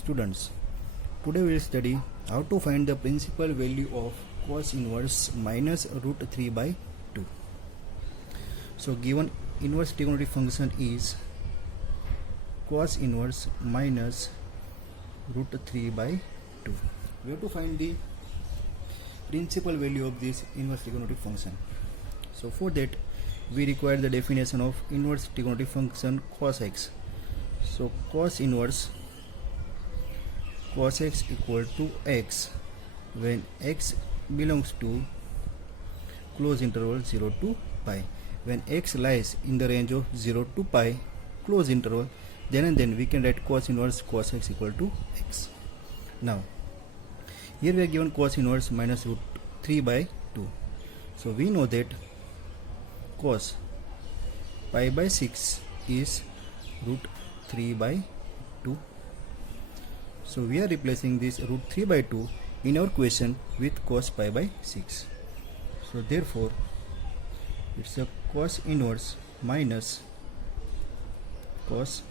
Students, today we will study how to find the principal value of cos inverse minus root 3 by 2. So given inverse trigonometric function is cos inverse minus root 3 by 2. We have to find the principal value of this inverse trigonometric function. So for that we require the definition of inverse trigonometric function cos x. So cos inverse cos x equal to x when x belongs to close interval 0 to pi. When x lies in the range of 0 to pi close interval, then and then we can write cos inverse cos x equal to x. Now here we are given cos inverse minus root 3 by 2. So we know that cos pi by 6 is root 3 by 2. So we are replacing this root 3 by 2 in our question with cos pi by 6. So therefore it's a cos inverse minus cos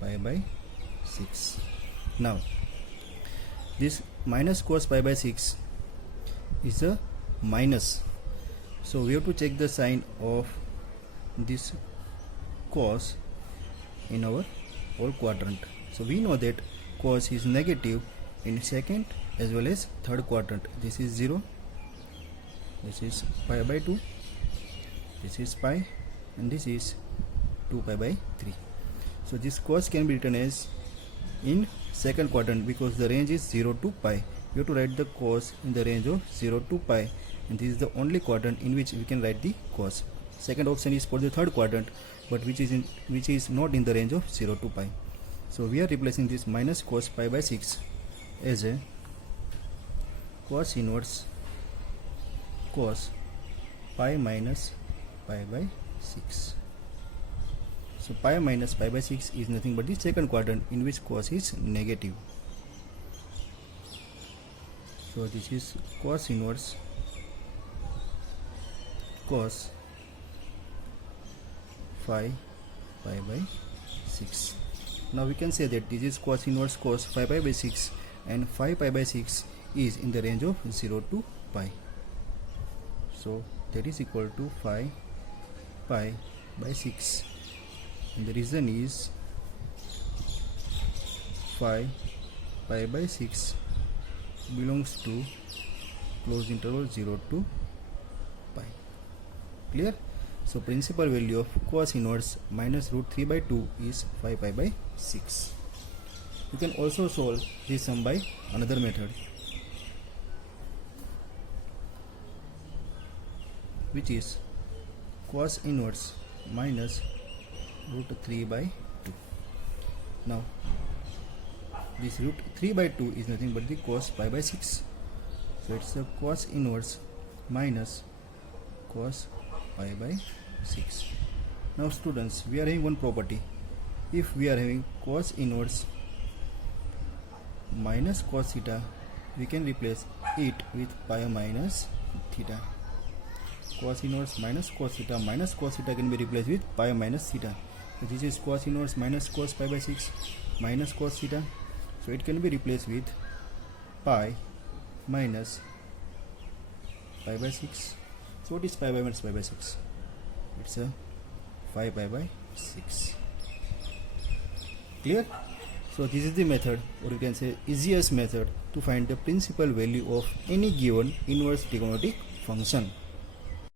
pi by 6. Now this minus cos pi by 6 is a minus. So we have to check the sign of this cos in our whole quadrant. So we know that cos is negative in second as well as third quadrant. This is 0, this is pi by 2, this is pi, and this is 2 pi by 3. So this cos can be written as in second quadrant because the range is 0 to pi. You have to write the cos in the range of 0 to pi, and this is the only quadrant in which we can write the cos. Second option is for the third quadrant, but which is not in the range of 0 to pi. So we are replacing this minus cos pi by 6 as a cos inverse cos pi minus pi by 6. So pi minus pi by 6 is nothing but the second quadrant in which cos is negative. So this is cos inverse cos phi pi by 6. Now we can say that this is cos inverse cos phi pi by 6, and phi pi by 6 is in the range of 0 to pi. So that is equal to phi pi by 6, and the reason is phi pi by 6 belongs to close interval 0 to pi. Clear? So principal value of cos inverse minus root 3 by 2 is phi pi by 6. You can also solve this sum by another method, which is cos inverse minus root 3 by 2. Now this root 3 by 2 is nothing but the cos pi by 6. So it's a cos inverse minus cos pi by 6. Now students, we are having one property. If we are having cos inverse minus cos theta, we can replace it with pi minus theta. Cos inverse minus cos theta can be replaced with pi minus theta. So this is cos inverse minus cos pi by 6 minus cos theta. So it can be replaced with pi minus pi by 6. So what is pi minus pi by 6? It's a 5 pi by 6. Clear? So this is the method, or you can say easiest method, to find the principal value of any given inverse trigonometric function.